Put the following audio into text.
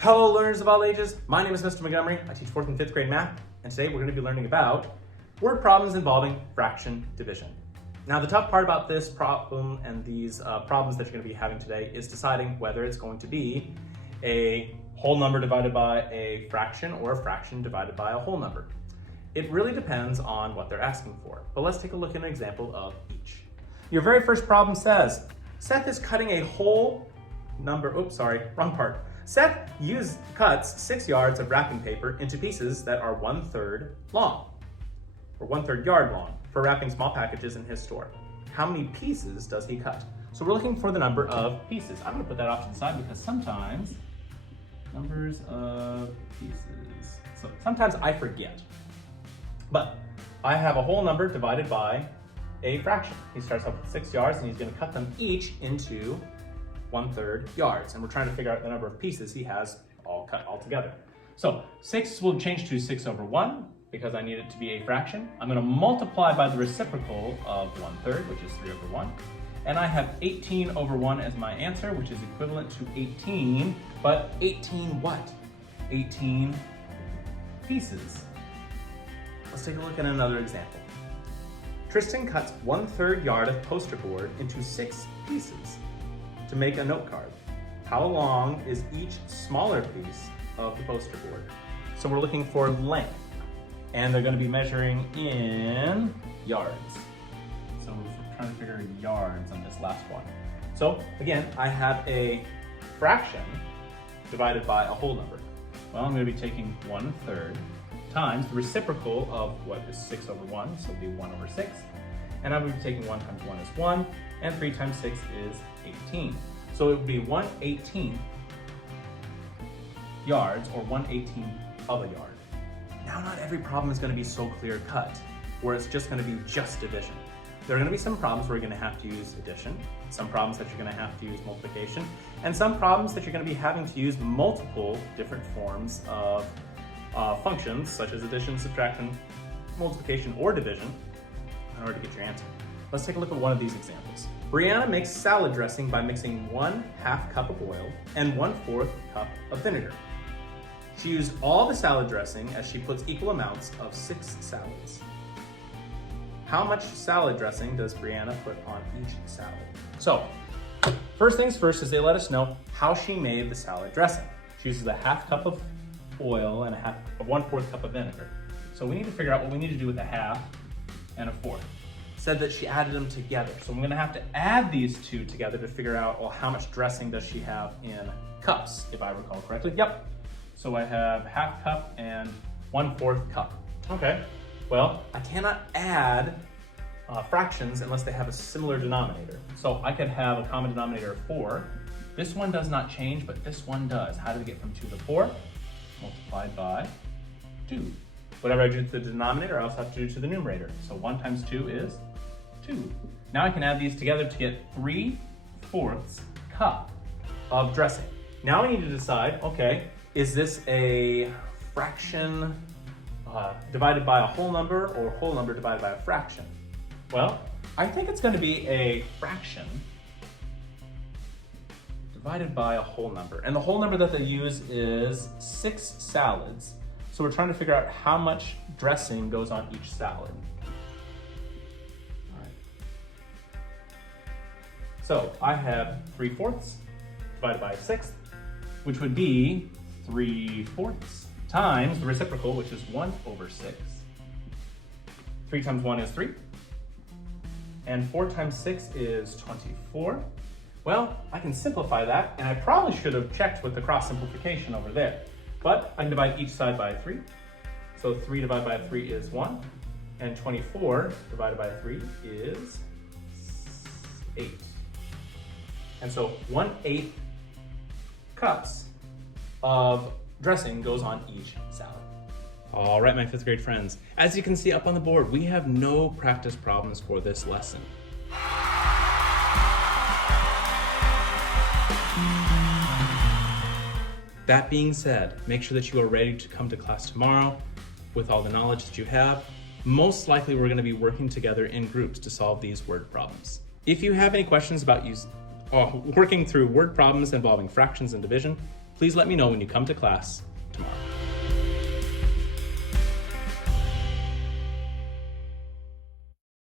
Hello learners of all ages, my name is Mr. Montgomery. I teach 4th and 5th grade math, and today we're going to be learning about word problems involving fraction division. Now the tough part about this problem and these problems that you're going to be having today is deciding whether it's going to be a whole number divided by a fraction or a fraction divided by a whole number. It really depends on what they're asking for, but let's take a look at an example of each. Your very first problem says, Seth is cutting a whole number, wrong part. Seth cuts 6 yards of wrapping paper into pieces that are 1/3 long, or 1/3 yard long, for wrapping small packages in his store. How many pieces does he cut? So we're looking for the number of pieces. I'm gonna put that off to the side because sometimes numbers of pieces. So sometimes I forget. But I have a whole number divided by a fraction. He starts off with 6 yards and he's gonna cut them each into 1/3 yards. And we're trying to figure out the number of pieces he has all cut all together. So 6 will change to 6/1 because I need it to be a fraction. I'm gonna multiply by the reciprocal of 1/3, which is 3/1. And I have 18/1 as my answer, which is equivalent to 18, but 18 what? 18 pieces. Let's take a look at another example. Tristan cuts 1/3 yard of poster board into 6 pieces to make a note card. How long is each smaller piece of the poster board? So we're looking for length, and they're gonna be measuring in yards. So we're trying to figure yards on this last one. So again, I have a fraction divided by a whole number. Well, I'm gonna be taking 1/3 times the reciprocal of what is 6/1, so it'll be 1/6. And I'm going to be taking 1 times 1 is 1, and 3 times 6 is 18. So it would be 1/18 yards, or 1/18 of a yard. Now, not every problem is going to be so clear cut, where it's just going to be just division. There are going to be some problems where you're going to have to use addition, some problems that you're going to have to use multiplication, and some problems that you're going to be having to use multiple different forms of functions, such as addition, subtraction, multiplication, or division, in order to get your answer. Let's take a look at one of these examples. Brianna makes salad dressing by mixing 1/2 cup of oil and 1/4 cup of vinegar. She used all the salad dressing as she puts equal amounts of 6 salads. How much salad dressing does Brianna put on each salad? So, first things first is they let us know how she made the salad dressing. She uses a 1/2 cup of oil and 1/4 cup of vinegar. So we need to figure out what we need to do with a 1/2 and a 1/4. Said that she added them together. So I'm gonna have to add these two together to figure out, well, how much dressing does she have in cups, if I recall correctly. Yep. So I have 1/2 cup and 1/4 cup. Okay. Well, I cannot add fractions unless they have a similar denominator. So I could have a common denominator of 4. This one does not change, but this one does. How do we get from 2 to 4? Multiplied by 2. Whatever I do to the denominator, I also have to do to the numerator. So 1 times 2 is 2. Now I can add these together to get 3/4 cup of dressing. Now I need to decide, okay, is this a fraction divided by a whole number, or a whole number divided by a fraction? Well, I think it's going to be a fraction divided by a whole number. And the whole number that they use is 6 salads. So we're trying to figure out how much dressing goes on each salad. All right. So I have 3/4 divided by 1/6, which would be 3/4 times the reciprocal, which is 1/6. 3 times 1 is 3. And 4 times 6 is 24. Well, I can simplify that, and I probably should have checked with the cross simplification over there. But I can divide each side by 3. So 3 divided by 3 is 1, and 24 divided by 3 is 8. And so 1/8 cups of dressing goes on each salad. All right, my 5th grade friends. As you can see up on the board, we have no practice problems for this lesson. That being said, make sure that you are ready to come to class tomorrow with all the knowledge that you have. Most likely we're going to be working together in groups to solve these word problems. If you have any questions about working through word problems involving fractions and division, Please let me know when you come to class.